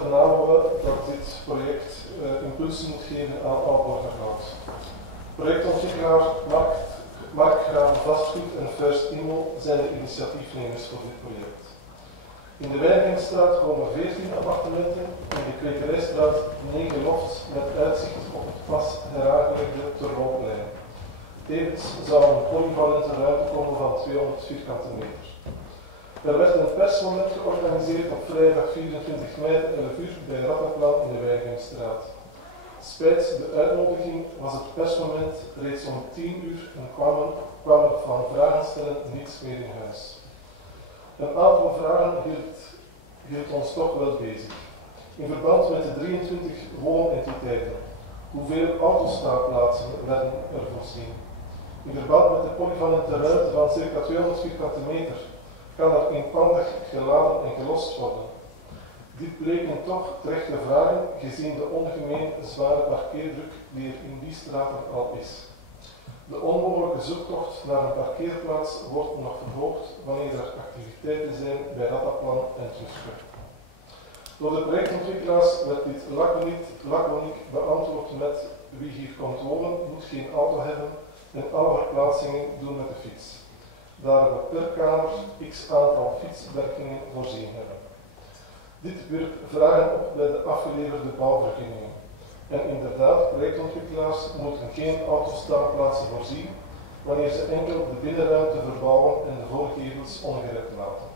vernamen we dat dit project impulsen moet geven aan Aalborgerhout. Projectontwikkelaar Mark Graven Vastgoed en First Immo zijn de initiatiefnemers voor dit project. In de Weijeringsstraat komen 14 appartementen, in de Kwekerijstraat 9 lofts met uitzicht op het pas heraangelegde Terwolplein. Tevens zou een polyvalente ruimte komen van 200 vierkante meter. Er werd een persmoment georganiseerd op vrijdag 24 mei 11 uur bij Rattenplan in de Weijeringsstraat. Spijt de uitnodiging was het persmoment reeds om 10 uur en kwam er van vragen stellen niets meer in huis. Een aantal vragen hield ons toch wel bezig. In verband met de 23 woonentiteiten, hoeveel autostaanplaatsen werden er voorzien? In verband met de polyvalente ruimte van ca. 200 vierkante meter kan er eenpandig geladen en gelost worden. Dit bleken toch terechte vragen, gezien de ongemeen zware parkeerdruk die er in die straten al is. De onmogelijke zoektocht naar een parkeerplaats wordt nog verhoogd wanneer er activiteiten zijn bij Rattenplan en Tusker. Door de projectontwikkelaars werd dit laconiek beantwoord met wie hier komt wonen moet geen auto hebben en alle verplaatsingen doen met de fiets. Daar we per kamer x aantal fietswerkingen voorzien hebben. Dit wierp vragen op bij de afgeleverde bouwvergunningen. En inderdaad, projectontwikkelaars moeten geen autostaanplaatsen voorzien wanneer ze enkel de binnenruimte verbouwen en de voorgevels ongerept laten.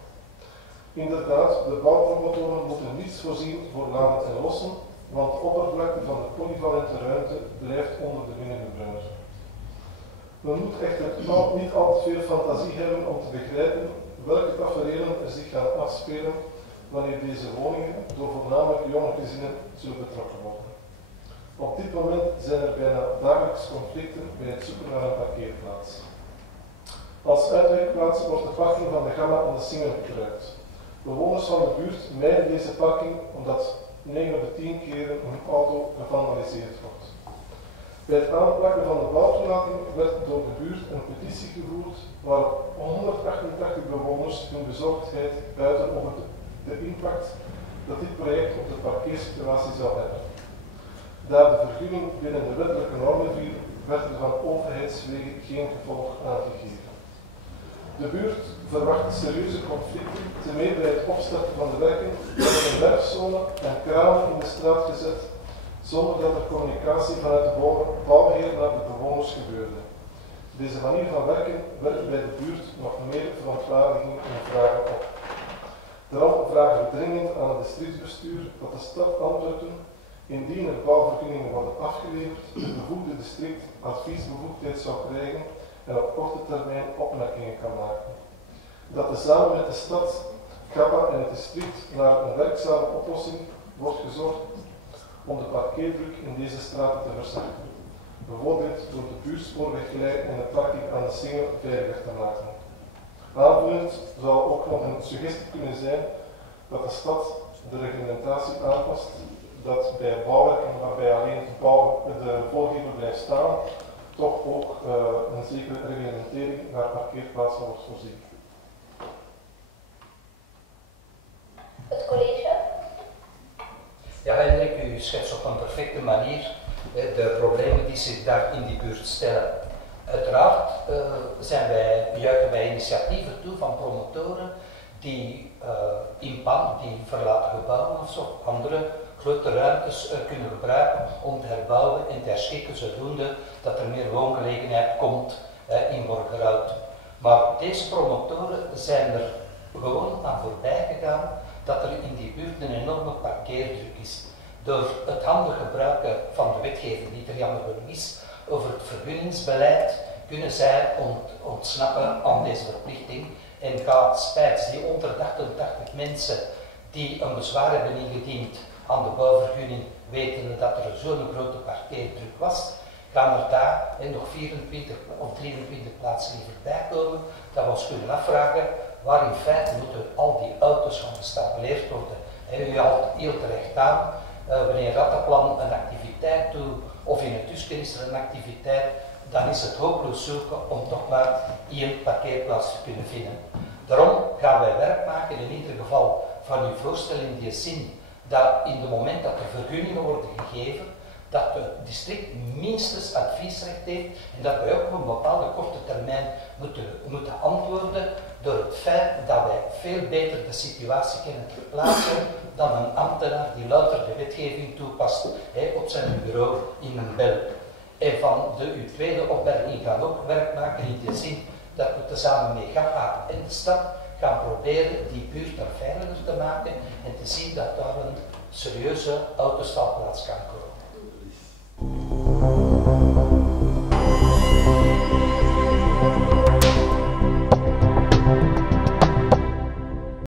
Inderdaad, de bouwpromotoren moeten niets voorzien voor laden en lossen, want de oppervlakte van de polyvalente ruimte blijft onder de minimumruimte. Men moet echter niet al te veel fantasie hebben om te begrijpen welke taferelen er zich gaan afspelen wanneer deze woningen door voornamelijk jonge gezinnen zullen betrokken worden. Op dit moment zijn er bijna dagelijks conflicten bij het zoeken naar een parkeerplaats. Als uitwijkplaats wordt de parking van de Gamma aan de Singel gebruikt. Bewoners van de buurt mijden deze parking omdat 9 op de 10 keren hun auto gevandaliseerd wordt. Bij het aanplakken van de bouwtoelating werd door de buurt een petitie gevoerd waarop 188 bewoners hun bezorgdheid uiten over de impact dat dit project op de parkeersituatie zou hebben. Daar de vergunning binnen de wettelijke normen viel, werd er van overheidswege geen gevolg aangegeven. De buurt verwacht serieuze conflicten, ten meer bij het opstarten van de werken worden een werfzone en kranen in de straat gezet, zonder dat er communicatie vanuit de bouwheer naar de bewoners gebeurde. Deze manier van werken werpt bij de buurt nog meer verontwaardiging en vragen op. Daarom vragen we dringend aan het districtsbestuur dat de stad Antwerpen, indien er bouwvergunningen worden afgeleverd, het bevoegde district adviesbevoegdheid zou krijgen en op korte termijn opmerkingen kan maken. Dat er samen met de stad, Kappa en het district naar een werkzame oplossing wordt gezorgd om de parkeerdruk in deze straten te verzachten. Bijvoorbeeld door de buurspoorweglijn en de parking aan de Singel veiliger te maken. Aanvullend zou ook nog een suggestie kunnen zijn dat de stad de reglementatie aanpast dat bij bouwwerken waarbij alleen de voorgever blijft staan, toch ook een zekere reglementering naar parkeerplaatsen wordt voorzien. Het college? Ja, Hendrik, u schetst op een perfecte manier de problemen die zich daar in die buurt stellen. Uiteraard juichen wij initiatieven toe van promotoren die die verlaten gebouwen of zo, andere grote ruimtes kunnen gebruiken om te herbouwen en te herschikken, zodoende dat er meer woongelegenheid komt in Borgerhout. Maar deze promotoren zijn er gewoon aan voorbij gegaan dat er in die buurt een enorme parkeerdruk is. Door het handig gebruiken van de wetgeving die er jammer genoeg is over het vergunningsbeleid, kunnen zij ontsnappen aan deze verplichting en gaat spijts die 188 mensen die een bezwaar hebben ingediend aan de bouwvergunning, weten dat er zo'n grote parkeerdruk was, gaan er daar nog 24 of 23 plaatsen in voorbij komen, dat we ons kunnen afvragen waar in feite moeten al die auto's gaan gestapeerd worden. U haalt heel terecht aan, wanneer Rattenplan een activiteit doet, of in het Tusker is er een activiteit, dan is het hopeloos zoeken om toch maar 1 parkeerplaats te kunnen vinden. Daarom gaan wij werk maken in ieder geval van uw voorstel in die zin dat in het moment dat er vergunningen worden gegeven, dat het district minstens adviesrecht heeft en dat wij ook op een bepaalde korte termijn moeten antwoorden door het feit dat wij veel beter de situatie kunnen verplaatsen dan een ambtenaar die louter de wetgeving toepast op zijn bureau in een bel. En van uw tweede opmerking gaan ook werk maken in de zin dat we tezamen met GAPA en de stad gaan proberen die buurt er veiliger te maken en te zien dat daar een serieuze autostapplaats kan komen.